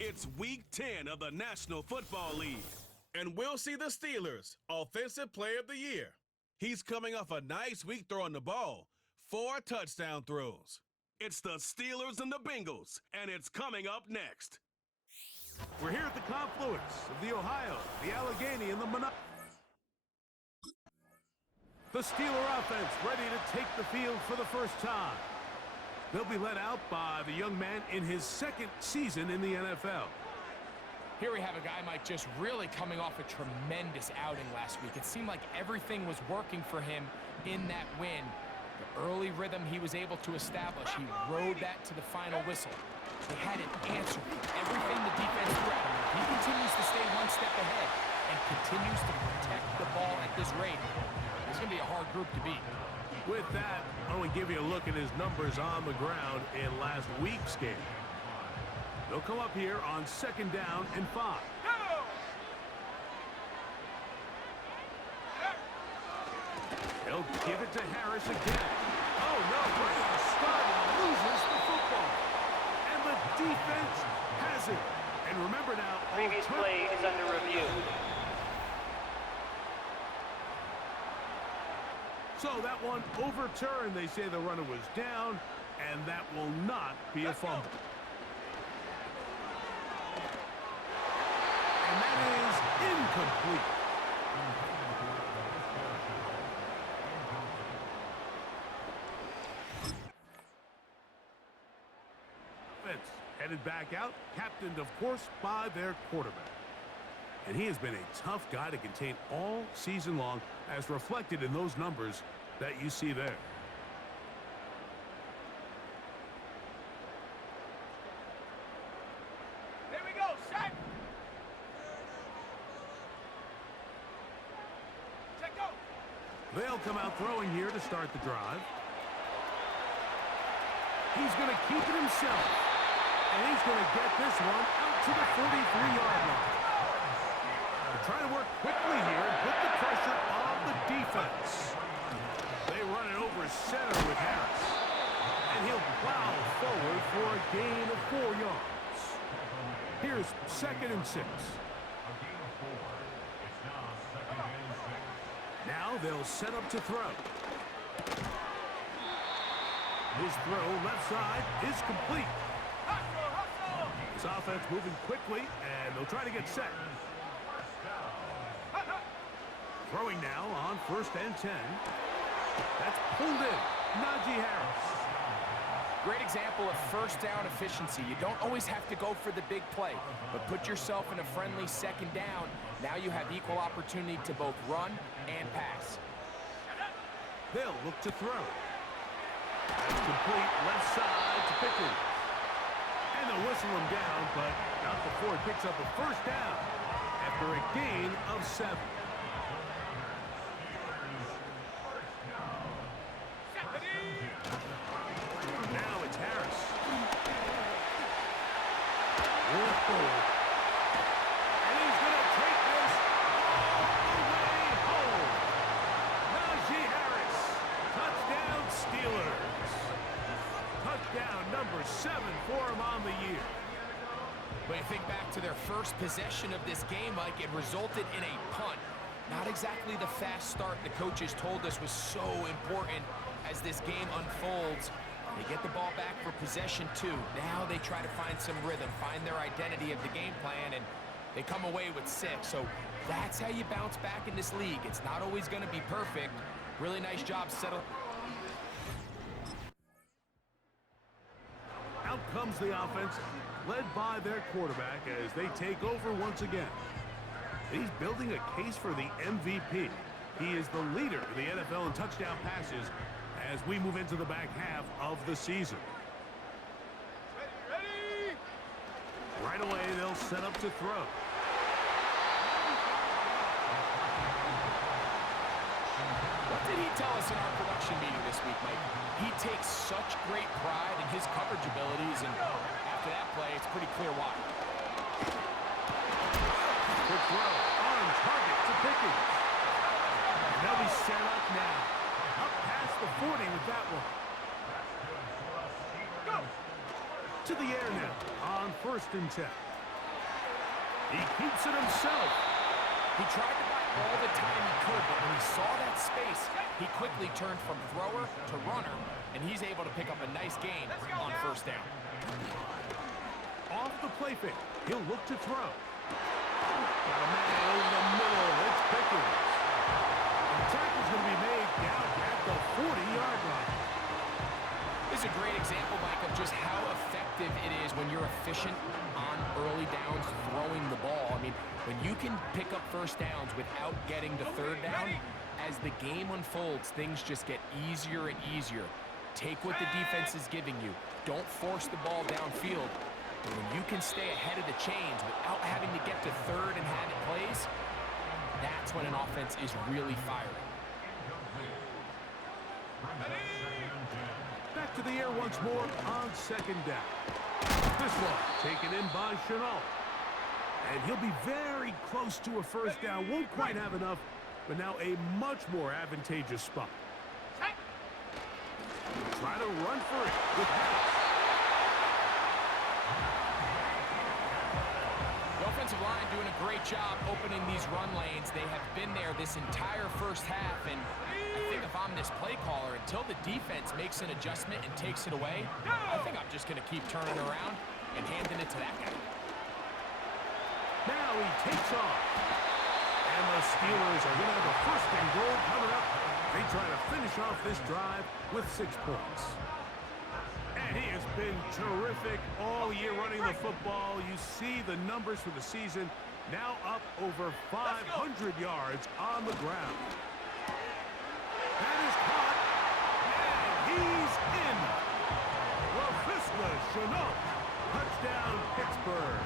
It's Week 10 of the National Football League. And we'll see the Steelers' Offensive Player of the Year. He's coming off a nice week throwing the ball. 4 touchdown throws. It's the Steelers and the Bengals, and it's coming up next. We're here at the confluence of the Ohio, the Allegheny, and the Monongahela. The Steeler offense ready to take the field for the first time. They'll be led out by the young man in his 2nd season in the NFL. Here we have a guy, Mike, just really coming off a tremendous outing last week. It seemed like everything was working for him in that win. The early rhythm he was able to establish, he rode that to the final whistle. They had an answer for everything the defense threw at him. He continues to stay one step ahead and continues to protect the ball at this rate. It's going to be a hard group to beat. With that, I want to give you a look at his numbers on the ground in last week's game. They'll come up here on 2nd down and 5. He'll give it to Harris again. Oh, no, right on the start, and loses the football. And the defense has it. And remember now, previous play is under review. So that one overturned. They say the runner was down, and that will not be a fumble. And that is incomplete. Headed back out, captained, of course, by their quarterback. And he has been a tough guy to contain all season long, as reflected in those numbers that you see there. Here we go, set! Check go! They'll come out throwing here to start the drive. He's going to keep it himself. And he's going to get this one out to the 43-yard line. They're trying to work quickly here and put the pressure on the defense. They run it over center with Harris. And he'll plow forward for a gain of 4 yards. Here's 2nd and 6. Now they'll set up to throw. His throw left side is complete. This offense moving quickly, and they'll try to get set. Throwing now on 1st and 10. That's pulled in. Najee Harris. Great example of 1st down efficiency. You don't always have to go for the big play, but put yourself in a friendly 2nd down. Now you have equal opportunity to both run and pass. They'll look to throw. That's complete left side to Pickens. And they'll whistle him down, but not before he picks up a 1st down after a gain of 7. Now it's Harris. And he's going to take this all the way home. Najee Harris. Touchdown Steelers. Touchdown number 7 for him on the year. When you think back to their first possession of this game, Mike, it resulted in a punt. Not exactly the fast start the coaches told us was so important as this game unfolds. They get the ball back for possession 2. Now they try to find some rhythm, find their identity of the game plan, and they come away with 6. So that's how you bounce back in this league. It's not always going to be perfect. Really nice job settling. Out comes the offense, led by their quarterback as they take over once again. He's building a case for the MVP. He is the leader of the NFL in touchdown passes as we move into the back half of the season. Ready! Right away, they'll set up to throw. What did he tell us in our production meeting this week, Mike? He takes such great pride in his coverage abilities, and after that play, it's pretty clear why. Good throw on target to Pickens. And they'll be set up now. Up past the 40 with that one. Go! To the air now on 1st and 10. He keeps it himself. He tried to buy all the time he could, but when he saw that space, he quickly turned from thrower to runner, and he's able to pick up a nice gain on first down. Off the play fake. He'll look to throw. Got a man over the middle. It's Pickens. And the tackle's going to be made down at the 40-yard line. This is a great example, Mike, of just how effective it is when you're efficient on early downs throwing the ball. I mean, when you can pick up first downs without getting to third down, as the game unfolds, things just get easier and easier. Take what the defense is giving you. Don't force the ball downfield. But when you can stay ahead of the chains without having to get to third and have it plays, that's when an offense is really firing. Back to the air once more on second down. This one taken in by Chenault. And he'll be very close to a first down. Won't quite have enough, but now a much more advantageous spot. Try to run for it with Harris. The offensive line doing a great job opening these run lanes. They have been there this entire first half, and I think if I'm this play caller, until the defense makes an adjustment and takes it away, I think I'm just going to keep turning around and handing it to that guy. Now he takes off. And the Steelers are going to have a first and goal coming up. They try to finish off this drive with 6 points. And he has been terrific all year running the football. You see the numbers for the season, now up over 500 yards on the ground. That is caught, and he's in. LaVisca Chenault, touchdown Pittsburgh.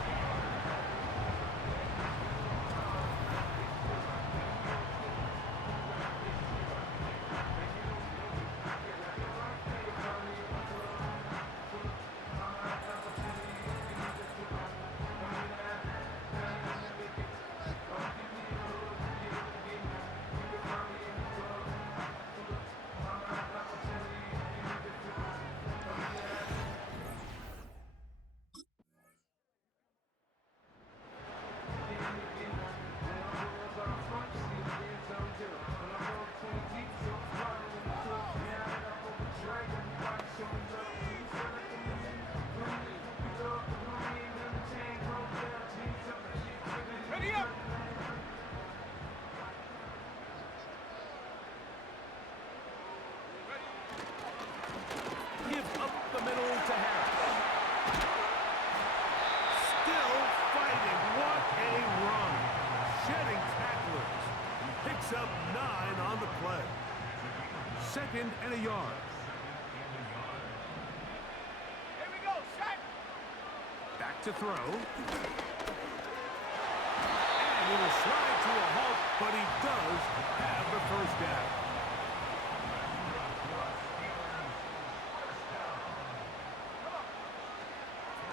Up 9 on the play. 2nd and a yard. Here we go, set. Back to throw. And it will slide to a halt, but he does have the first down.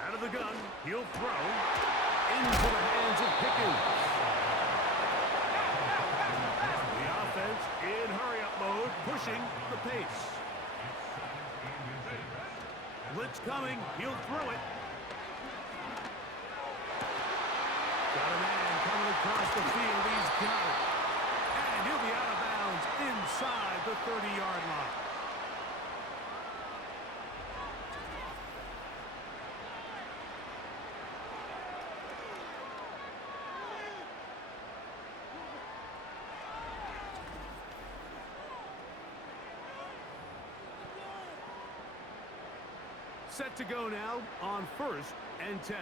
Out of the gun, he'll throw into the hands of Pickens. In hurry-up mode, pushing the pace. Blitz coming, he'll throw it. Got a man coming across the field, he's got it. And he'll be out of bounds inside the 30-yard line. Set to go now on 1st and 10.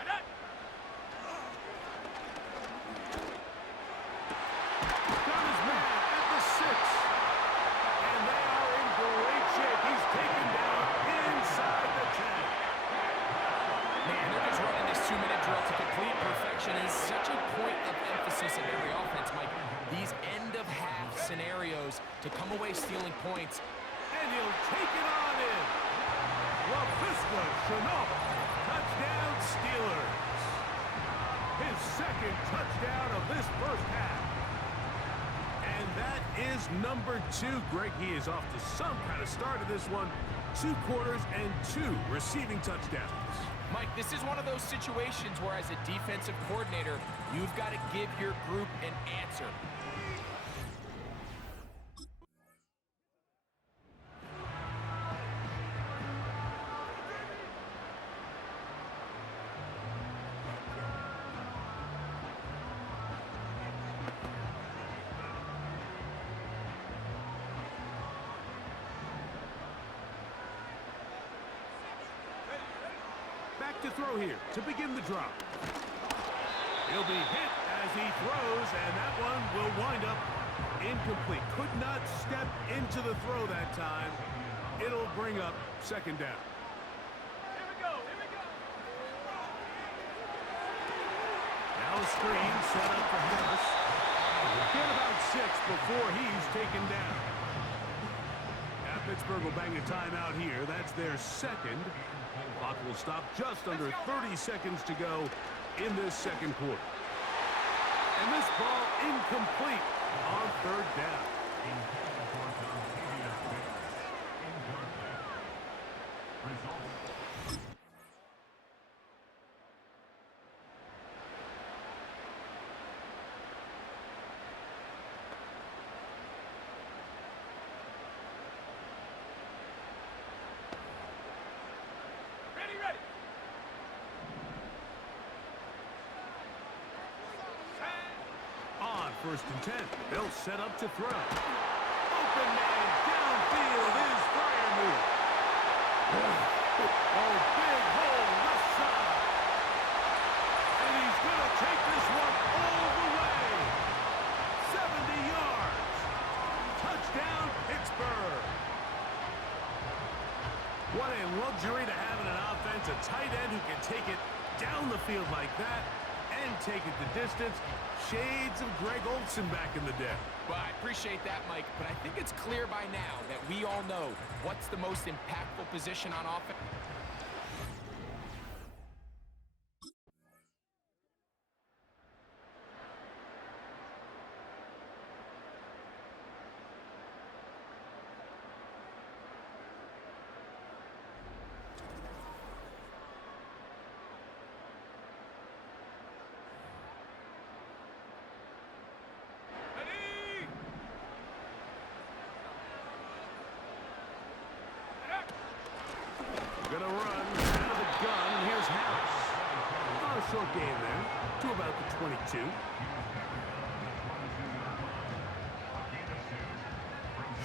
Set up. Got his man at the 6. And they are in great shape. He's taken down inside the 10. Man, they're just running this 2-minute drill to complete perfection. It's such a point of emphasis of every offense, Mike. These end-of-half scenarios to come away stealing points. And he'll take it on in. LaVisca Chenault, touchdown Steelers. His 2nd touchdown of this first half. And that is number 2. Greg, he is off to some kind of start of this one. 2 quarters and 2 receiving touchdowns. Mike, this is one of those situations where as a defensive coordinator, you've got to give your group an answer. Back to throw here to begin the drop. He'll be hit as he throws, and that one will wind up incomplete. Could not step into the throw that time. It'll bring up second down. Here we go, here we go. Now a screen set up for Harris. He'll get about 6 before he's taken down. Now Pittsburgh will bang a timeout here. That's their second. Clock will stop just under 30 seconds to go in this second quarter. And this ball incomplete on third down. Ready. On first and 10, they'll set up to throw. Open man downfield is Freiermuth. Oh, big hole left side. And he's going to take this one all the way. 70 yards. Touchdown, Pittsburgh. What a luxury to have in an offense, a tight end who can take it down the field like that and take it the distance. Shades of Greg Olsen back in the day. Well, I appreciate that, Mike, but I think it's clear by now that we all know what's the most impactful position on offense. Gonna run out of the gun. Here's Harris. Not a short gain there to about the 22.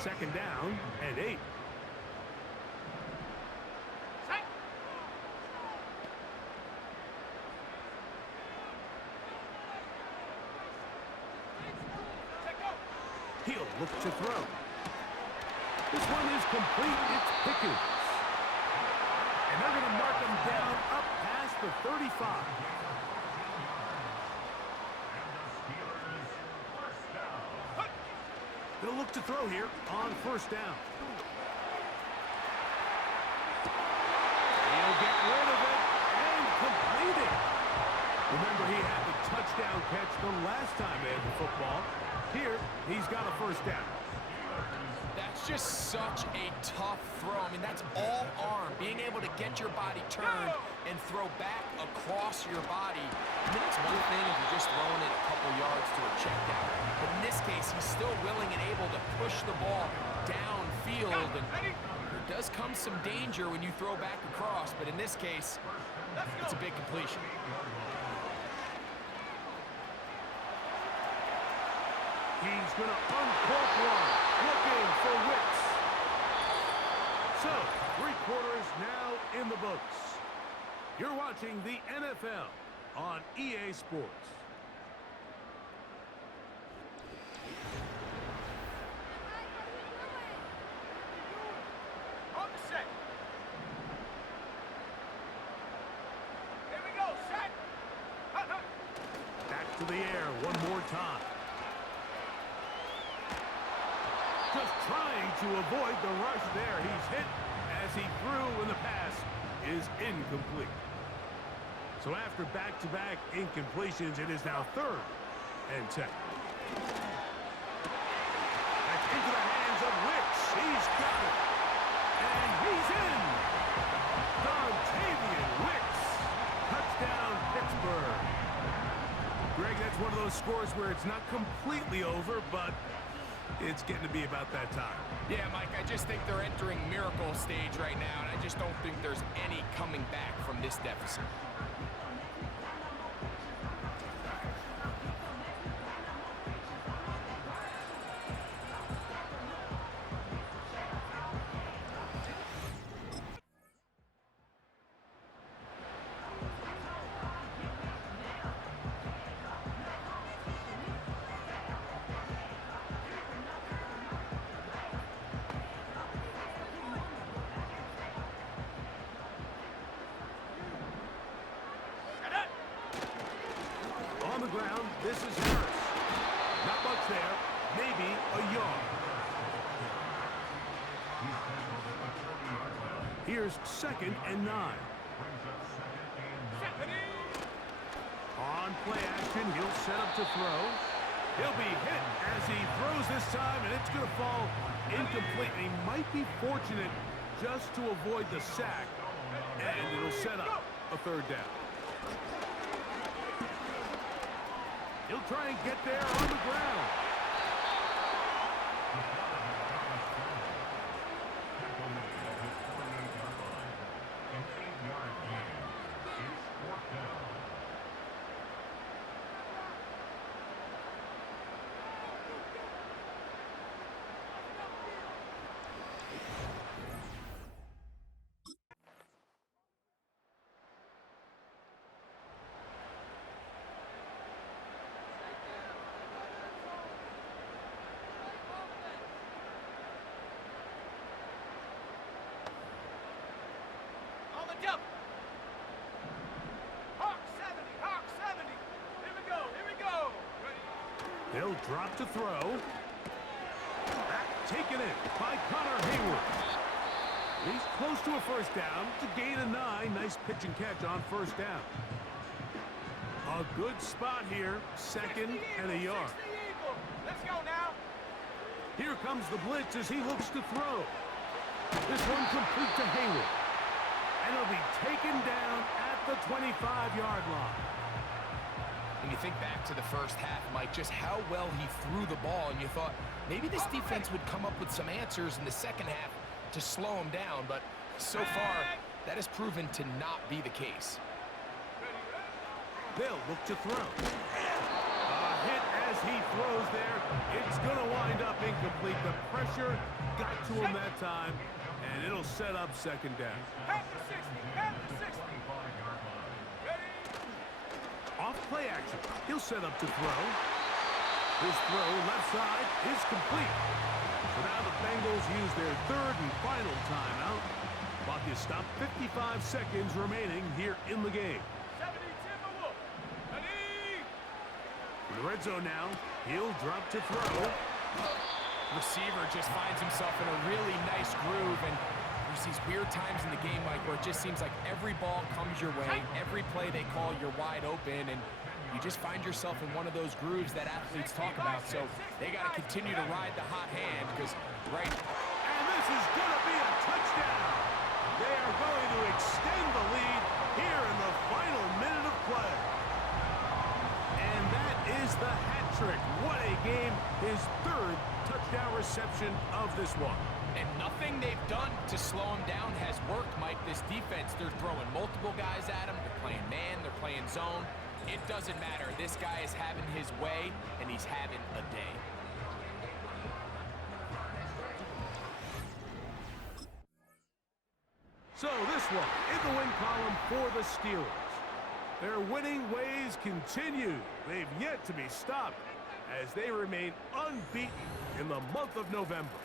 Second down and 8. He'll look to throw. This one is complete. It's Pickens. And they're going to mark him down up past the 35. They'll look to throw here on first down. He'll get rid of it and complete it. Remember, he had the touchdown catch the last time they had the football. Here, he's got a first down. That's just such a tough throw. I mean, that's all arm. Being able to get your body turned and throw back across your body. I mean, it's one thing if you're just throwing it a couple yards to a check down. But in this case, he's still willing and able to push the ball downfield. And there does come some danger when you throw back across. But in this case, it's a big completion. He's going to uncork one, looking for Wicks. So, 3 quarters now in the books. You're watching the NFL on EA Sports. On the set. Here we go, set. Back to the air one more time. Just trying to avoid the rush there. He's hit as he threw, and the pass is incomplete. So after back-to-back incompletions, it is now 3rd and 10. Back into the hands of Wicks. He's got it. And he's in. Dontavian Wicks those scores where it's not completely over, but it's getting to be about that time. Yeah, Mike, I just think they're entering miracle stage right now, and I just don't think there's any coming back from this deficit. On the ground, this is Harris. Not much there, maybe a yard. Here's 2nd and 9. On play action, he'll set up to throw. He'll be hit as he throws this time, and it's going to fall incomplete. He might be fortunate just to avoid the sack, and it'll set up a 3rd down. He'll try and get there on the ground. On the double. Hawk 70, Hawk 70. Here we go, here we go. Ready? He'll drop to throw. That taken in by Connor Hayward. He's close to a 1st down. It's a gain of 9. Nice pitch and catch on 1st down. A good spot here. 2nd and a yard. 60 Eagle. Let's go now. Here comes the blitz as he looks to throw. This one complete to Hayward. And he'll be taken down at the 25-yard line. When you think back to the first half, Mike, just how well he threw the ball, and you thought maybe this defense would come up with some answers in the second half to slow him down, but so far, that has proven to not be the case. They'll look to throw. A hit as he throws there. It's going to wind up incomplete. The pressure got to him that time, and it'll set up 2nd down. Half the 60, half the 60. Ready? Off play action. He'll set up to throw. His throw left side is complete. So now the Bengals use their 3rd and final timeout. Clock is stopped. 55 seconds remaining here in the game. 70 Timberwolf. Ready? In the red zone now, he'll drop to throw. Receiver just finds himself in a really nice groove, and there's these weird times in the game, Mike, where it just seems like every ball comes your way, every play they call, you're wide open, and you just find yourself in one of those grooves that athletes talk about. So they got to continue to ride the hot hand because right. And this is going to be a touchdown. They are going to extend the lead here in the final minute of play. And that is the hat trick. What a game. His 3rd touchdown reception of this one. And nothing they've done to slow him down has worked, Mike. This defense, they're throwing multiple guys at him. They're playing man, they're playing zone. It doesn't matter. This guy is having his way, and he's having a day. So this one in the win column for the Steelers. Their winning ways continue. They've yet to be stopped as they remain unbeaten in the month of November.